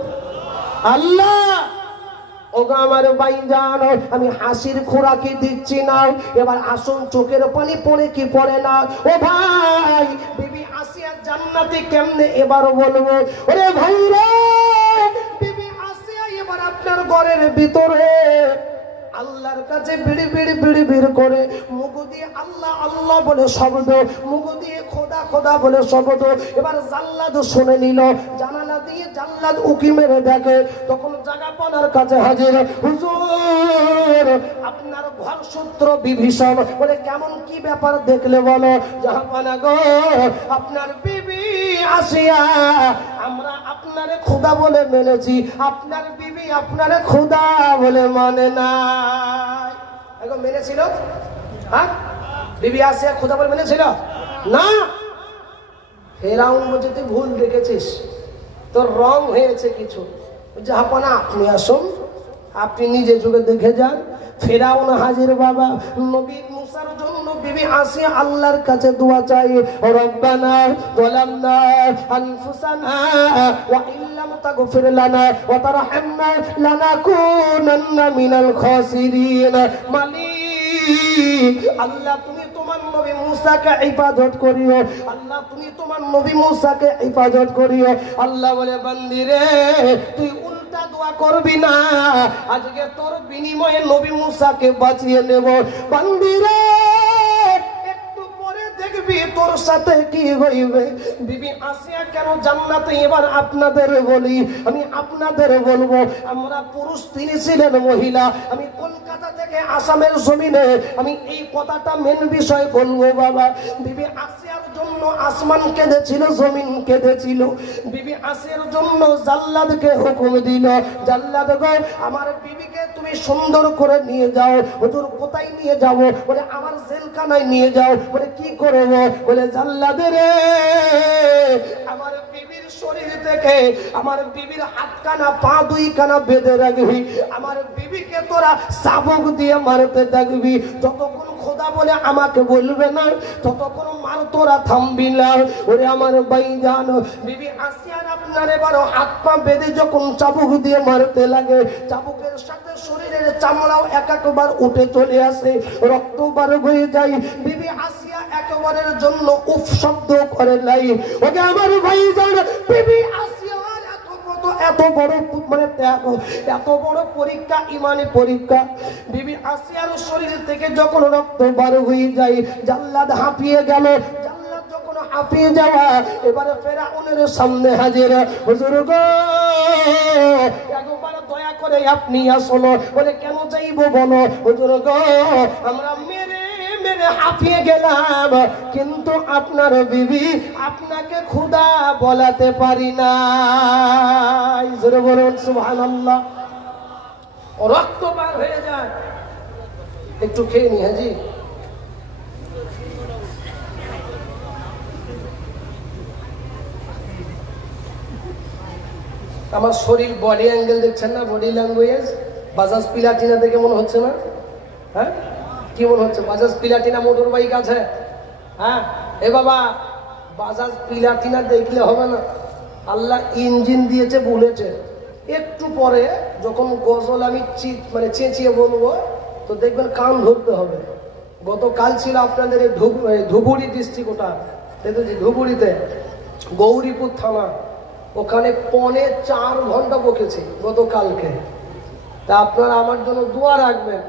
আল্লাহ। ওগো আমার ভাইজান, আমি হাসির খোরাকি দিচ্ছি না, এবার আসুন চোখের পানি পড়ে কি পড়ে না। ও ভাই, বিবি আসিয়া জান্নাতি কেমনে এবার বলবো? ওরে ভাই রে, বিবি আসিয়া এবার আপনার ঘরের ভিতরে আল্লাহর কাছে বিড়ি বিড়ি বিড়ি বিড়ি করে মুখ দিয়ে আল্লাহ আল্লাহ বলে শব্দ, মুখ দিয়ে খোদা খোদা বলে শব্দ। এবার জাল্লাদ শুনে নিল, জানালা দিয়ে জাল্লাদ উকি মেরে দেখে, তখন জাগাপনার কাছে হাজির। হুজুর, আপনার ঘর সূত্র বিভীষণ। বলে কেমন কি ব্যাপার দেখলে বলো? জাহাপানা গো, আপনার বিবি আসিয়া আমরা আপনারে খোদা বলে মেনেছি, আপনার বিবি আপনারে খোদা বলে মানে না। এখন মেনেছিল? হ্যাঁ, বিবি আসিয়া খোদা বলে মেনেছিল না। ফেরাউন বলছে তুই ভুল দেখেছিস, তোর রং হয়েছে কিছু। জাহাপানা আপনি আসুন, আপনি নিজে চোখে দেখে যান। ফেরাউন হাজির বাবা। নবী মুসার জন্য বিবি আসিয়া আল্লাহর কাছে দোয়া চাই, রব্বানা যালামনা আনফুসানা ওয়া ইল্লাম তাগফির লানা ওয়া তারহামনা লানাকুনান্না মিনাল খাসিরিন। মালিক আল্লাহ, তুমি তোমার নবী মুসাকে ইবাদত করিও। আল্লাহ, তুমি তোমার নবী মুসাকে ইবাদত করিও। আল্লাহ বলে, বান্দি রে, তুই উল্টা দোয়া করবি না, আজকে তোর বিনিময়ে নবী মুসাকে বাঁচিয়ে নেব। বান্দি রে, একটু পরে দেখবি তোর সাথে কি হইবে। বিবি আসিয়া কেন জান্নাতে? এবার আপনাদের বলি, আমি আপনাদের বলবো। আমরা পুরুষ, তিনি ছিলেন মহিলা। আমি কলকাতা থেকে আসামের জমিনে আমি এই কথাটা মেন বিষয় বলবো বাবা। বিবি আসিয়ার জন্য আসমান কেঁদেছিল, জমিন কেঁদেছিল। বিবি আসিয়ার জন্য জাল্লাদকে হুকুম দিল, জাল্লাদ গো, আমার বিবিকে তুমি সুন্দর করে নিয়ে যাও। হুজুর, কোথায় নিয়ে যাব? বলে আমার জেলখানায় নিয়ে যাও। বলে কি করবো? বলে জাল্লাদ রে, আমার বিবির শরীর থেকে আমার বিবির হাতখানা পা দুইখানা বেঁধে রাখবি, আমার বিবিকে তোরা চাবুক দিয়ে মারতে থাকবি। যতক্ষণ খোদা বলে আমাকে বলবে না ততক্ষণ মার তোরা থামবি না। ওরে আমার ভাইজান, বিবি আসিয়ার আপনার এবার হাত পা বেঁধে যখন চাবুক দিয়ে মারতে লাগে, চাবুকের সাথে শরীরের চামড়াও এক একবার উঠে চলে আসে, রক্ত বার হয়ে যায়। বিবি আসিয়া একবারের জন্য উফ শব্দ করে নাই। ওকে আমার ভাইজান, বিবি আসিয়া এত বড় মানে এত বড় পরীক্ষা, ইমানি পরীক্ষা। বিবি আসিয়ার শরীর থেকে যখন রক্ত বার হয়ে যায়, জাল্লাদ হাঁপিয়ে গেল। জাল্লাদ যখন হাঁপিয়ে যাওয়া, এবারে ফেরাউনের সামনে হাজির। হুজুর গো, একবার দয়া করে আপনি আসলো। বলে কেন যাইবো বলো? হুজুর গো, আমরা মেরে হাঁপিয়ে গেলাম, কিন্তু আপনার বিবি আপনাকে খোদা বলাতে পারি না। জোরে বলুন সুবহানাল্লাহ। রক্ত বার হয়ে যায়। একটু খেয়ে নি হাজি। আমার শরীর বডি অ্যাঙ্গেল দেখছেন না, বডি ল্যাঙ্গুয়েজ। বাজাজ প্লাটিনা দেখে মনে হচ্ছে না? হ্যাঁ, কি মনে হচ্ছে? বাজাজ প্লাটিনা মোটর বাইক আছে। হ্যাঁ, এ বাবা, বাজাজ প্লাটিনা দেখলে হবে না, আল্লাহ ইঞ্জিন দিয়েছে বলেছে। একটু পরে যখন গজল আমি চেঁচিয়ে বলবো তো দেখবেন কান ধরতে হবে। গতকাল ছিল আপনাদের ধুবুরি ডিস্ট্রিক্ট, ওটা দেখেছি ধুবুরিতে, গৌরীপুর থানা, ওখানে 4.25 ঘন্টা বকেছি গতকালকে। তা আপনারা আমার জন্য দোয়া রাখবেন,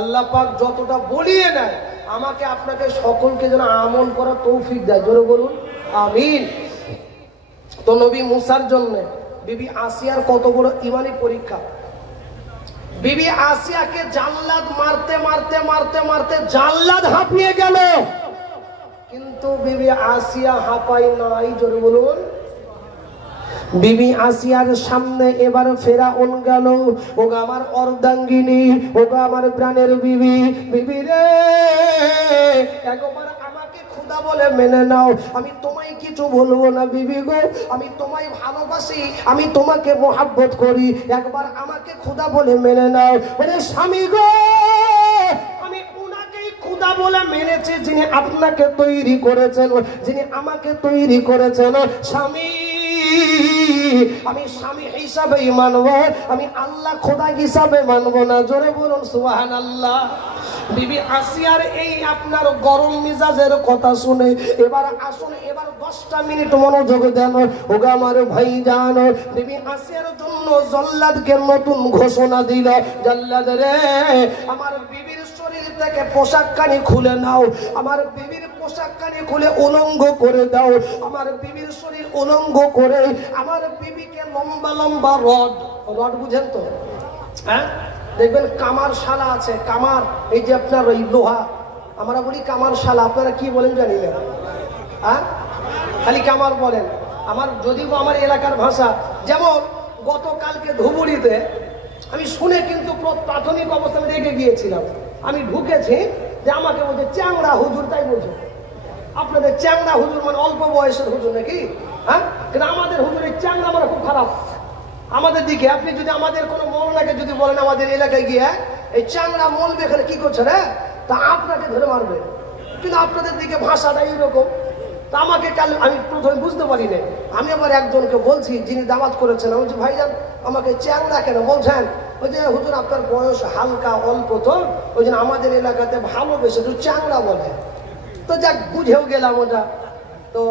আল্লাহ পাক যতটা বলিয়ে নেয় আমাকে আপনাকে সকলকে যেন আমল করার তৌফিক দেয়। জোরে বলুন আমিন। তো নবী মুসার জন্য বিবি আসিয়ার কত বড় ইমানি পরীক্ষা। বিবি আসিয়াকে জাল্লাদ মারতে মারতে মারতে মারতে জাল্লাদ হাঁপিয়ে গেল, কিন্তু বিবি আসিয়া হাঁপাই নাই। জোরে বলুন। বিবি আসিয়ার সামনে এবার ফেরাউন গেল। ওগো আমার অর্ধাঙ্গিনী, ওগো আমার প্রাণের বিবি, বিবি রে একবার আমাকে খোদা বলে মেনে নাও, আমি তোমায় কিছু বলবো না বিবি গো, আমি তোমায় ভালোবাসি, আমি তোমাকে মোহাব্বত করি, একবার আমাকে খোদা বলে মেনে নাও। বলে স্বামী গো, আমি উনাকেই খোদা বলে মেনেছি যিনি আপনাকে তৈরি করেছেন, যিনি আমাকে তৈরি করেছেন। স্বামী, আমি স্বামী হিসাবেই মানবো, আমি আল্লাহ খোদা হিসাবে মানবো না। জোরে বলুন সুবহানাল্লাহ। বিবি আসিয়ার এই আপনার গরম মিজাজের কথা শুনে এবার আসুন, এবার 10টা মিনিট মনোযোগ দেন। ওগো আমার ভাইজান, বিবি আসিয়ার জন্য জল্লাদকে নতুন ঘোষণা দিল, জল্লাদ রে আমার বিবির শরীর থেকে পোশাকখানি খুলে নাও, আমার বিবির পোশাকখানি খুলে উলঙ্গ করে দাও, আমার বিবির শরীর উলঙ্গ করে আমার বিবিকে লম্বা লম্বা রড, রড বুঝেন তো, হ্যাঁ দেখবেন কামার শালা আছে, কামার এই যে আপনার ওই লোহা, আমরা বলি কামার শালা, আপনারা কি বলেন জানি না, হ্যাঁ খালি কামার বলেন। আমার যদিও আমার এলাকার ভাষা, যেমন গতকালকে ধুবুড়িতে আমি শুনে কিন্তু প্রাথমিক অবস্থায় রেগে গিয়েছিলাম, আমি ঢুকেছি যে আমাকে বলছে চ্যাংড়া হুজুর, তাই বলছে আপনাদের চ্যাংড়া হুজুর মানে অল্প বয়সের হুজুর নাকি, হ্যাঁ কিন্তু আমাদের হুজুরের চ্যাংড়া মানে খুব খারাপ আমাদের দিকে। আপনি যদি আমাদের কোনো মৌলানাকে যদি বলেন আমাদের এলাকায় গিয়ে এই চ্যাংড়া মৌলবি এখানে কি করছে রে, তা আপনাকে ধরে মারবে, কিন্তু আপনাদের দিকে ভাষাটা এইরকম। তা আমাকে কাল আমি প্রথমে বুঝতে পারি না, আমি আবার একজনকে বলছি যিনি দাওয়াত করেছেন, আমি বলছি ভাইজান আমাকে চ্যাংড়া কেন বলছেন? ওই যে হুজুর আপনার বয়স হালকা অল্প তো, ওই জন্য আমাদের এলাকাতে ভালোবেসে তো চ্যাংড়া বলে। তো যাক বুঝেও গেলাম ওটা। তো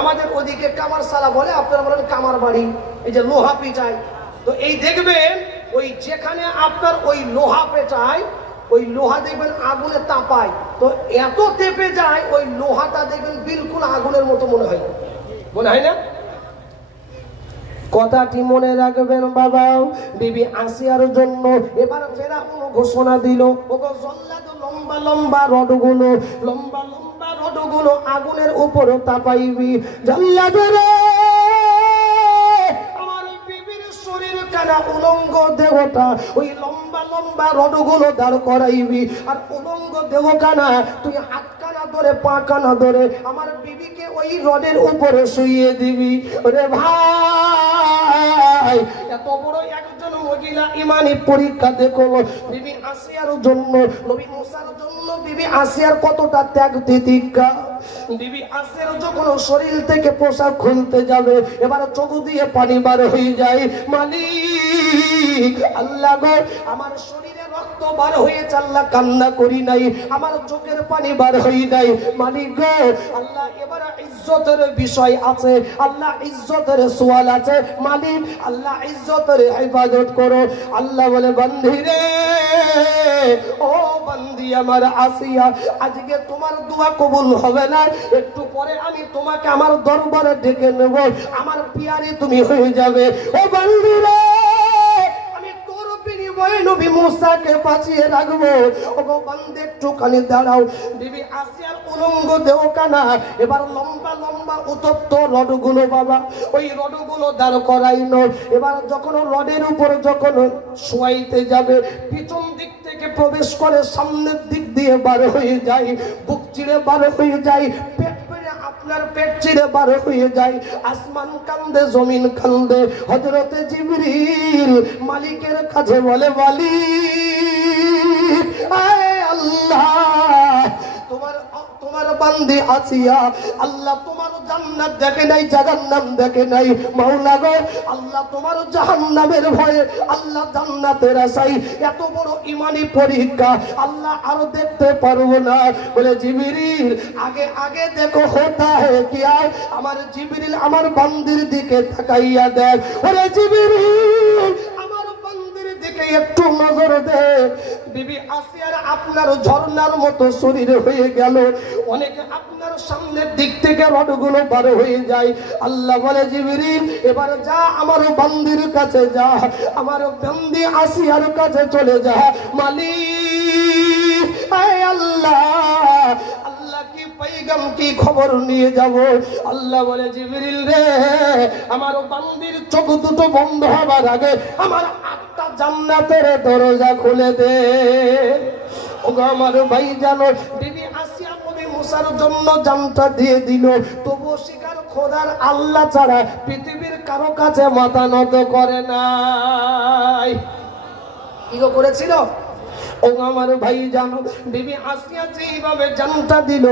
আমাদের ওদিকে কামার সালা বলে, আপনারা বলেন কামার বাড়ি, এই যে লোহা পিটায়। তো এই দেখবেন ওই যেখানে আপনার ওই লোহা পেটায়, ওই লোহা দেখবেন আগুনে তাপায়, তো এত তেপে যায় ওই লোহাটা দেখবেন বিলকুল আগুনের মতো মনে হয়, মনে হয় না? কথাটি মনে রাখবেন বাবা। বিবি আসিয়ার জন্য এবার ফেরাউন ঘোষণা দিল, ওগো জল্লাদ লম্বা লম্বা রডগুলো, লম্বা লম্বা রডগুলো আগুনের উপর তাপাইবি। জল্লাদ রে আমার বিবির শরীর কানা উলঙ্গ দেহটা ওই লম্বা লম্বা রডগুলো দাঁড় করাইবি, আর উলঙ্গ দেহ কানা তুই হাত কানা ধরে পা কানা ধরে আমার বিবিকে ওই রডের উপরে শুইয়ে দিবি। রে ভাই, এত বড় একজন মহিলা ইমানি পরীক্ষা দেখো, বিবি আসিয়ার জন্য, নবী মুসার জন্য বিবি আসিয়ার কতটা ত্যাগ তিতিক্ষা। বিবি আসিয়ার যখন শরীর থেকে পোশাক খুলতে যাবে, এবার চোখ দিয়ে পানি বার হয়ে যায়। মালিক আল্লাহ গো, আমার শরীরে রক্ত বার হয়েছে, আল্লাহ কান্না করি নাই, আমার চোখের পানি বার হয়ে যায়। মালিক গো আল্লাহ, এবার ইজ্জতের বিষয় আছে, আল্লাহ ইজ্জতের সওয়াল আছে, মালিক আল্লাহ ইজ্জতের ইবাদত করো। আল্লাহ বলে বান্দি রে, ও বান্দি আমার আসিয়া, আজকে তোমার দোয়া কবুল হবে না, একটু পরে আমি তোমাকে আমার দরবারে ডেকে নেব, আমার পিয়ারি তুমি হয়ে যাবে। ও বান্দি রে, নবী মুসাকে বাঁচিয়ে রাখবো। ওগো বান্দে একটুখানি দাঁড়াও। বিবি আসিয়ার উলঙ্গ দেহ কানা এবার লম্বা লম্বা উত্তপ্ত রডগুলো বাবা, ওই রডগুলো দাঁড় করাইনো। এবার যখন রডের উপর যখন শোয়াইতে যাবে, পিছন দিক থেকে প্রবেশ করে সামনের দিক দিয়ে বার হয়ে যায়, বুক চিড়ে বার হয়ে যায়, পেট পেরে আপনার পেট চিড়ে বার হয়ে যায়, আসমান কান্দে জমিন কান্দে। হযরতে জিবরিল মালিকের কাছে বলে, মালিক আয় আল্লাহ, তোমার বান্দি আসিয়া আল্লাহ তোমার জান্নাত দেখে নাই, জাহান্নাম দেখে নাই। মাওলা গো আল্লাহ, তোমার জাহান্নামের ভয়ে আল্লাহ জান্নাতের আশায় এত বড় ঈমানি পরীক্ষা আল্লাহ আর দেখতে পারবো না। বলে জিবরিল আগে আগে দেখো হোতা হে কিয়া। আমার জিবরিল আমার বান্দির দিকে তাকাইয়া দেখ। ওরে জিবরিল, আমার বান্দির দিকে দিকে একটু নজর দে। বিবি আসিয়ার আপনার ঝর্ণার মতো শরীর হয়ে গেল, অনেকে আপনার সামনের দিক থেকে রডগুলো বার হয়ে যায়। আল্লাহ বলে জিবরিল এবার যা আমার বান্দির কাছে যা, আমার বান্দি আসিয়ার কাছে চলে যা। মালিক আয় আল্লাহ, আল্লাহ কি पैगम की खबर নিয়ে যাব। আল্লাহ বলে জিবরিল রে, আমার বান্দির চোখ দুটো বন্ধ হবার আগে আমার 8টা জান্নাতের দরজা খুলে দে। ওগো আমার ভাই জানো, বিবি আসিয়া নবী মুসার জন্য জানটা দিয়ে দিল, তবুও শিকার খোদার আল্লাহ ছাড়া পৃথিবীর কারো কাছে মাথা নত করে নাই। কি করেছিল? ও আমার ভাই জানো, বিবি আসিয়া যেইভাবে জানটা দিল,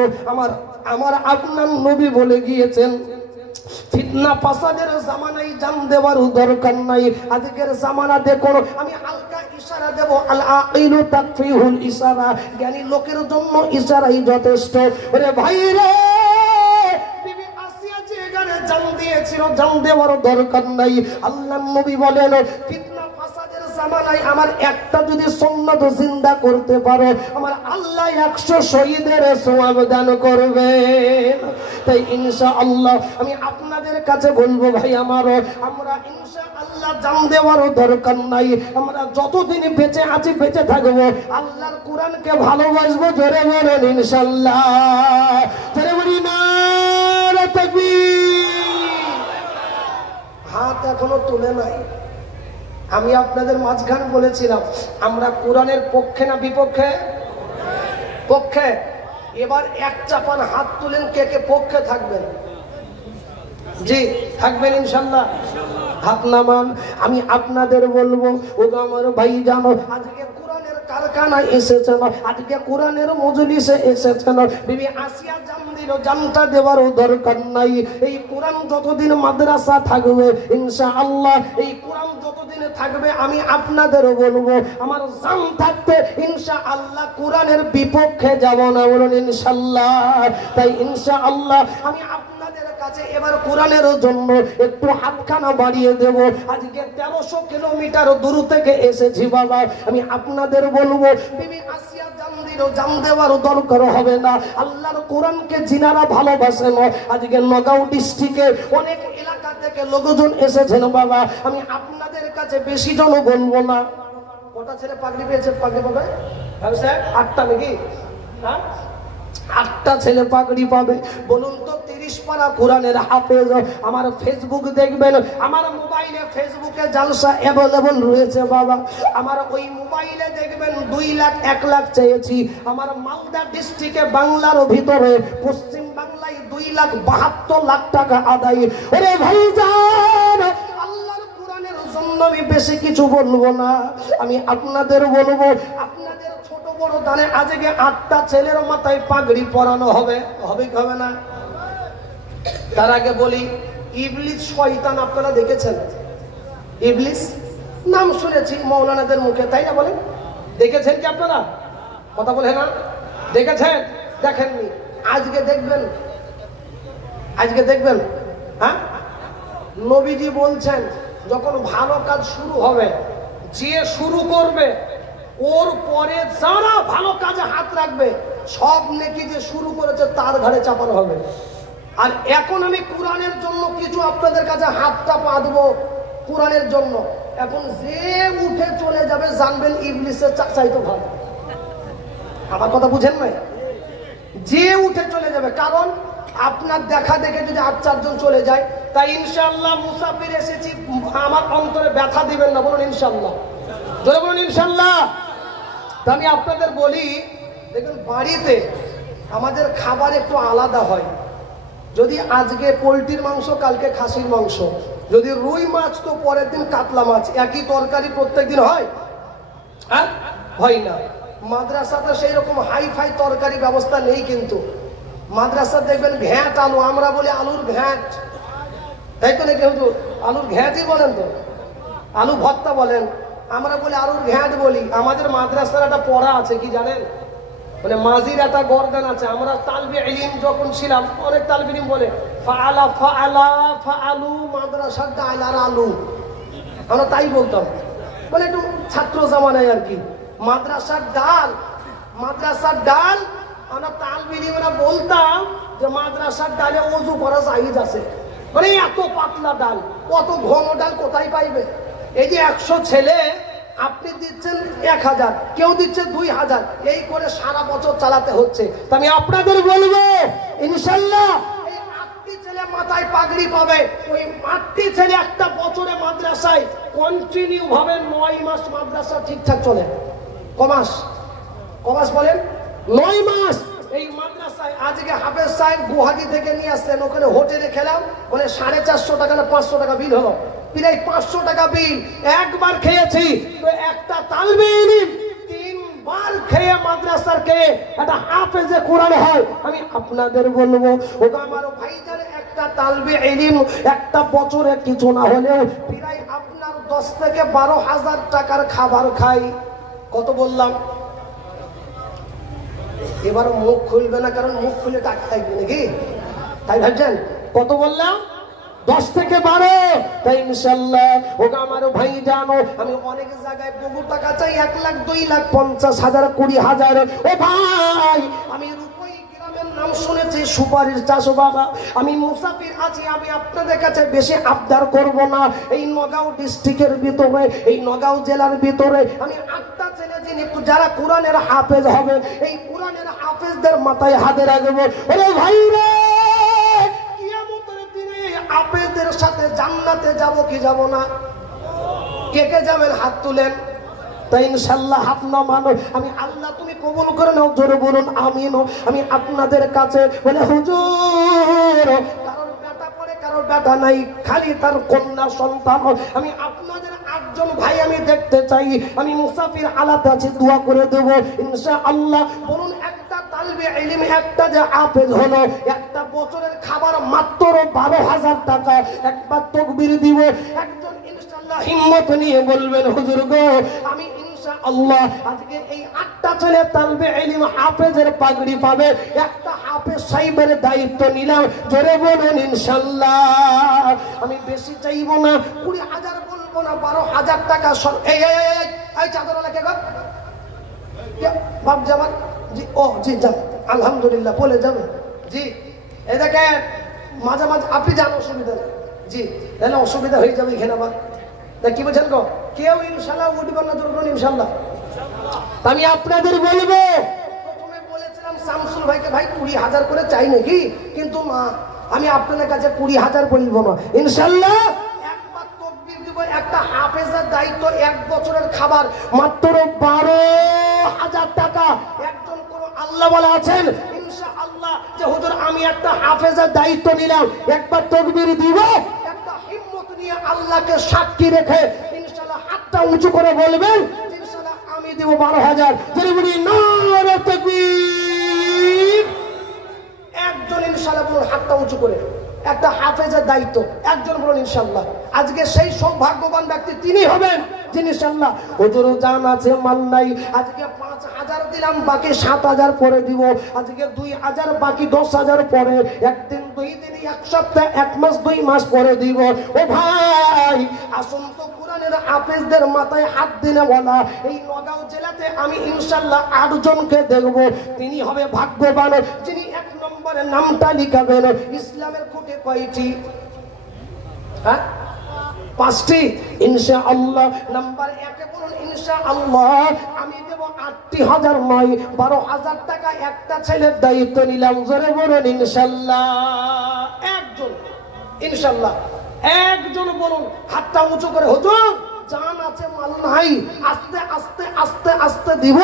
আমার আপনার নবী বলে গিয়েছেন ফিতনা ফাসাদের জামানায় জান দেওয়ার দরকার নাই। আজকের জামানা দেখো, আমি হালকা ইশারা দেব, আল আকিলু তাকফিহুল ইশারা, জ্ঞানী লোকের জন্য ইশারাই যথেষ্ট। ওরে ভাই রে, বিবি আসিয়া যে গানে জান দিয়েছিল, জান দেওয়ার দরকার নাই। আল্লাহর নবী বলেন ফিতনা ফাসাদের জামানায় আমার একটা যদি সুন্নাত জিন্দা করতে পারো, আমার আল্লাহ 100 শহীদের সওয়াব দান করবেন। তাই ইনশাআল্লাহ আমি আপনাদের কাছে বলবো ভাই আমারও, আমরা ইনশাআল্লাহ জান দেওয়ারও দরকার নাই। আমরা যতদিন বেঁচে আছি, বেঁচে থাকবো, আল্লাহর কোরআনকে ভালোবাসবো। জোরে বলেন ইনশাআল্লাহ, জোরে বলি নারে তাকবীর। হাত এখনো তুলে নাই। আমি আপনাদের মাঝখানে বলেছিলাম আমরা কোরআনের পক্ষে না বিপক্ষে? পক্ষে। এবার এক চাপান হাত তুলেন, কে কে পক্ষে থাকবেন? জি থাকবেন ইনশাআল্লাহ, হাত নামান। আমি আপনাদের বলবো, ও আমার ভাই জানো, আজকে কোরআনের কারখানায় এসেছেন, আজকে কোরআনের মজলিসে এসেছেন, বিবি আসিয়া জান দিল, জানটা দেওয়ারও দরকার নাই। এই কোরআন যতদিন মাদ্রাসা থাকবে ইনশাআল্লাহ, এই কোরআন যতদিন থাকবে, আমি আপনাদেরও বলবো আমার জান থাকতে ইনশাআল্লাহ কোরআনের বিপক্ষে যাব না, বলুন ইনশাআল্লাহ। তাই ইনশাআল্লাহ আমি আপনাদের কাছে এবার কোরআনের জন্য একটু হাতখানা বাড়িয়ে দেব। আজকে 1300 কিলোমিটার দূর থেকে এসেছি বাবা। আমি আপনাদের বলবো, বিবি আসিয়া জান দিল, জান দেওয়ার দরকার হবে না। আল্লাহর কোরআনকে যিনারা ভালোবাসেন, আজকে নগাঁও ডিস্ট্রিক্টে অনেক এলাকা থেকে লোকজন এসেছেন বাবা। আমি আপনাদের কাছে বেশি জন বলবো না। কটা ছেলে পাগড়ি পেয়েছে? পাগড়ি পাবে 8টা নাকি? হ্যাঁ, 8টা ছেলে পাগড়ি পাবে। বলুন তো 30 পারা কোরআনের হাফেজ। আমার ফেসবুক দেখবেন, আমার মোবাইলে ফেসবুকে জালসা অ্যাভেলেবল রয়েছে বাবা। আমার ওই মোবাইলে দেখবেন 2 লাখ 1 লাখ চেয়েছি। আমার মালদা ডিস্ট্রিক্টে বাংলার ভিতরে পশ্চিম বাংলায় 2,72,00,000 টাকা আদায়। ওরে ভাইজান, আল্লাহর কোরআনের জন্য আমি বেশি কিছু বলবো না। আমি আপনাদের বলবো, আপনাদের ছোট বড় দানে আজকে 8টা ছেলের মাথায় পাগড়ি পরানো হবে, হবে কি হবে না? তার আগে বলি, ইবলিস শয়তান আপনারা দেখেছেন? ইবলিস নাম শুনেছি মৌলানাদের মুখে, তাই না? বলেন দেখেছেন কি আপনারা? কথা বলে না, দেখেছেন? দেখেননি? আজকে দেখবেন, আজকে দেখবেন। হ্যাঁ, নবীজি বলছেন যখন ভালো কাজ শুরু হবে, যে শুরু করবে ওর পরে যারা ভালো কাজে হাত রাখবে, সব নেকি যে শুরু করেছে তার ঘাড়ে চাপানো হবে। আর এখন আমি কোরআনের জন্য কিছু আপনাদের কাছে হাতটা পাতবো কোরআনের জন্য। এখন যে উঠে চলে যাবে জানবেন ইবলিসের চাইতো ভালো। আমার কথা বুঝেন নাই? যে উঠে চলে যাবে, কারণ আপনার দেখা দেখে যদি 8-4 জন চলে যায়, তাই ইনশাআল্লাহ মুসাফির এসেছি, আমার অন্তরে ব্যথা দিবেন না, বলুন ইনশাআল্লাহ, জোরে বলুন ইনশাআল্লাহ। তা আমি আপনাদের বলি, দেখুন বাড়িতে আমাদের খাবার একটু আলাদা হয়। যদি আজকে পোলট্রির মাংস, কালকে খাসির মাংস, যদি রুই মাছ তো পরের দিন কাতলা মাছ, একই তরকারি প্রত্যেক দিন হয়? হ্যাঁ, হয় না। মাদ্রাসাতে সেই রকম হাই ফাই তরকারি ব্যবস্থা নেই, কিন্তু মাদ্রাসা দেখবেন ঘ্যাঁট আলু, আমরা বলি আলুর ঘ্যাঁট, তাই তো নাকি? হুজুর আলুর ঘ্যাঁটই বলেন তো, আলু ভর্তা বলেন, আমরা বলি আলুর ঘ্যাঁট বলি। আমাদের মাদ্রাসার একটা পড়া আছে কি জানেন? মানে মাঝির একটা গর্দান আছে। আমরা তালবে ইলম যখন ছিলাম, অনেক তালবে ইলম বলে ফাআলা ফাআলা ফাআলু মাদ্রাসার ডালার আলু, আমরা তাই বলতাম। মানে একটু ছাত্র জামানায় আর কি। মাদ্রাসার ডাল, মাদ্রাসার ডাল আমরা তালবিলিরা বলতাম যে মাদ্রাসার ডালে ওযু করা জায়েজ আছে। মানে এত পাতলা ডাল, কত ঘন ডাল কোথায় পাইবে? এই যে 100 ছেলে আপনি দিচ্ছেন 1000, কেউ দিচ্ছে 2000, এই করে সারা বছর চালাতে হচ্ছে। তা আমি আপনাদের বলবো ইনশাআল্লাহ এই 8টি ছেলে মাথায় পাগড়ি পাবে। ওই 8টি ছেলে একটা বছরে মাদ্রাসায় কন্টিনিউ ভাবে 9 মাস মাদ্রাসা ঠিকঠাক চলে। কমাস কমাস বলেন 9 মাস এই মাদ্রাসায়। আজকে হাফেজ সাহেব গুয়াহাটি থেকে নিয়ে আসলেন, ওখানে হোটেলে খেলাম, বলে 450 টাকা না 500 টাকা বিল হলো। প্রায় 500 টাকা বিল। একবার খেয়েছি তো একটা তালবে ইলম 3 বার খেয়ে মাদ্রাসার খেয়ে একটা হাফেজে কোরআন হয়। আমি আপনাদের বলবো ওগো আমার ভাইজান, একটা তালবে ইলম একটা বছরে কিছু না হলেও প্রায় আপনার 10 থেকে 12,000 টাকার খাবার খাই। কত বললাম? এবার মুখ খুলবে না, কারণ মুখ খুলে টাকা থাকবে নাকি, তাই ভাবছেন? কত বললাম? 10 থেকে 12। তাই ইনশাআল্লাহ ওগো আমার ভাই জানো, আমি অনেক জায়গায় বহু টাকা চাই, 1 লাখ 2 লাখ 50,000 20,000। ও ভাই আমি রূপই গ্রামের নাম শুনেছি, সুপারির চাষ বাবা। আমি মুসাফির আছি, আমি আপনাদের কাছে বেশি আবদার করব না। এই নগাঁও ডিস্ট্রিক্টের ভিতরে, এই নগাঁও জেলার ভিতরে আমি 8টা ছেলে যিনি যারা কোরআনের হাফেজ হবে, এই কোরআনের হাফেজদের মাথায় হাতে রাখবো। ওরে ভাই রে, কিয়ামতের দিনে হাফেজদের সাথে জান্নাতে যাব কি যাব না? কে কে যাবেন হাত তুলেন। তাই ইনশাআল্লাহ হাত নামানো। আমি আল্লাহ তুমি কবুল করে নাও, জোরে বলুন আমিন। আমি আপনাদের কাছে বলে হুজুর, কারোর বেটা পড়ে কারোর বেটা নাই, খালি তার কন্যা সন্তান। আমি আপনাদের 8 জন ভাই আমি দেখতে চাই। আমি মুসাফির আলাদা আছি, দোয়া করে দেব ইনশাআল্লাহ। বলুন একটা তালবে ইলম, একটা যে হাফেজ হলো, একটা বছরের খাবার মাত্র 12,000 টাকা। একবার তাকবীর দিব। একজন ইনশাআল্লাহ হিম্মত নিয়ে বলবেন হুজুর গো আমি ইনশাআল্লাহ আজকে এই 8টা ছেলে তালবে ইলম হাফেজের পাগড়ি পাবে। একটা হাফেজ সাহেবের দায়িত্ব নিলাম, জোরে বলুন ইনশাআল্লাহ। আমি বেশি চাইবো না, 20,000 বলবো না, 12,000 টাকা। এই এই এই চাদর লাগে গো বাপ জামান জি। ও জি যান, আলহামদুলিল্লাহ বলে যাবে জি। এই দেখেন মাঝে মাঝে আপনি জান অসুবিধা নেই জি, তাহলে অসুবিধা হয়ে যাবে এখানে আবার। কি বলছেন গো? কেউ ইনশাআল্লাহ উঠবেন না, জোর ইনশাআল্লাহ। আমি আপনাদের বলবো, প্রথমে বলেছিলাম শামসুল ভাইকে ভাই 20,000 করে চাই নাকি, কিন্তু না, আমি আপনাদের কাছে 20,000 বলবো না ইনশাআল্লাহ। একবার তাকবীর দিব। একটা হাফেজের দায়িত্ব 1 বছরের খাবার মাত্র 12,000 টাকা। একজন কোন আল্লাহ বলা আছেন ইনশাআল্লাহ যে হুজুর আমি একটা হাফেজের দায়িত্ব নিলাম, একবার তাকবীর দিব। একটা হিম্মত নিয়ে আল্লাহকে সাক্ষী রেখে ইনশাআল্লাহ হাতটা উঁচু করে বলবেন ইনশাআল্লাহ আমি দেব 12,000। যদি বলি নারে তাকবীর, একজন ইনশাআল্লাহ বলুন হাতটা উঁচু করে। একটা হাফেজের দায়িত্ব একজন বলুন ইনশাআল্লাহ। আজকে সেই সৌভাগ্যবান ব্যক্তি তিনি হবেন যিনি ইনশাআল্লাহ হুজুর জান আছে মাল নাই, আজকে 5,000 দিলাম, বাকি 7,000 পরে দিব। আজকে 2,000, বাকি 10,000 পরে। 1 দিন 2 দিন 1 সপ্তাহ 1 মাস 2 মাস পরে দিব। ও ভাই আসুন তো কোরআনের হাফেজদের মাথায় হাত দিলে বলা এই নগাঁও জেলাতে আমি ইনশাআল্লাহ 8 জনকে দেখব। তিনি হবে ভাগ্যবান যিনি 1 নম্বরের নামটা লিখাবেন। ইসলামের খুঁটে কয়টি? হ্যাঁ 5টি ইনশাআল্লাহ। নাম্বার 1 এ বলুন ইনশাআল্লাহ আমি দেব 8,000 নয় 12,000 টাকা। একটা ছেলের দায়িত্ব নিলাম, জোরে বলুন ইনশাআল্লাহ। একজন ইনশাআল্লাহ, একজন বলুন হাতটা উঁচু করে হুজুর জান আছে মাল নাই, আস্তে আস্তে আস্তে আস্তে দিব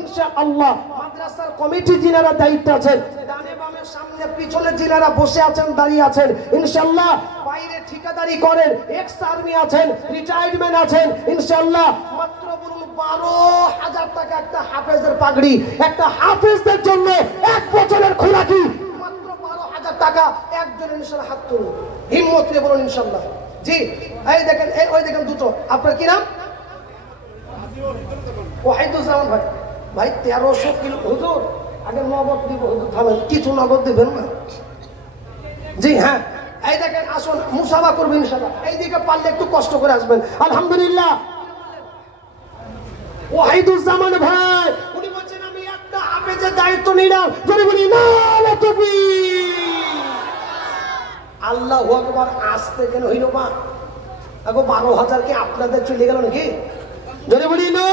ইনশাআল্লাহ। মাদ্রাসার কমিটি যিনারা দায়িত্ব আছেন, ডানে বামে সামনে পিছনে যিনারা বসে আছেন দাঁড়িয়ে আছেন ইনশাআল্লাহ, বাইরে ঠিকাদারি করেন, এক্স আর্মি আছেন, রিটায়ারমেন্ট আছেন ইনশাআল্লাহ, মাত্র বলুন 12,000 টাকা একটা হাফেজের পাগড়ি। একটা হাফেজদের জন্য 1 বছরের খোরাকি মাত্র 12,000 টাকা। একজন ইনশাআল্লাহ হাত তুলুন, হিম্মত নিয়ে বলুন ইনশাআল্লাহ জি। এই দেখেন, ওই দেখেন দুটো। আপনার কি নাম? ওয়াহিদুজ্জামান ভাই। ভাই 1300 কিলো হুজুর, আগে নগদ দিব হুজুর, থামেন, কিছু নগদ দিবেন না জি। হ্যাঁ এই দেখেন, আসুন মুসাফা করবেন ইনশাআল্লাহ। এইদিকে পারলে একটু কষ্ট করে আসবেন। আলহামদুলিল্লাহ ওয়াহিদুজ্জামান ভাই উনি বলছেন আমি একটা হাফেজের দায়িত্ব নিলাম, যদি বলি না আল্লাহু আকবার। আসতে কেন হইল মা আগো 12,000 কি আপনাদের চলে গেল নাকি? যদি বলি না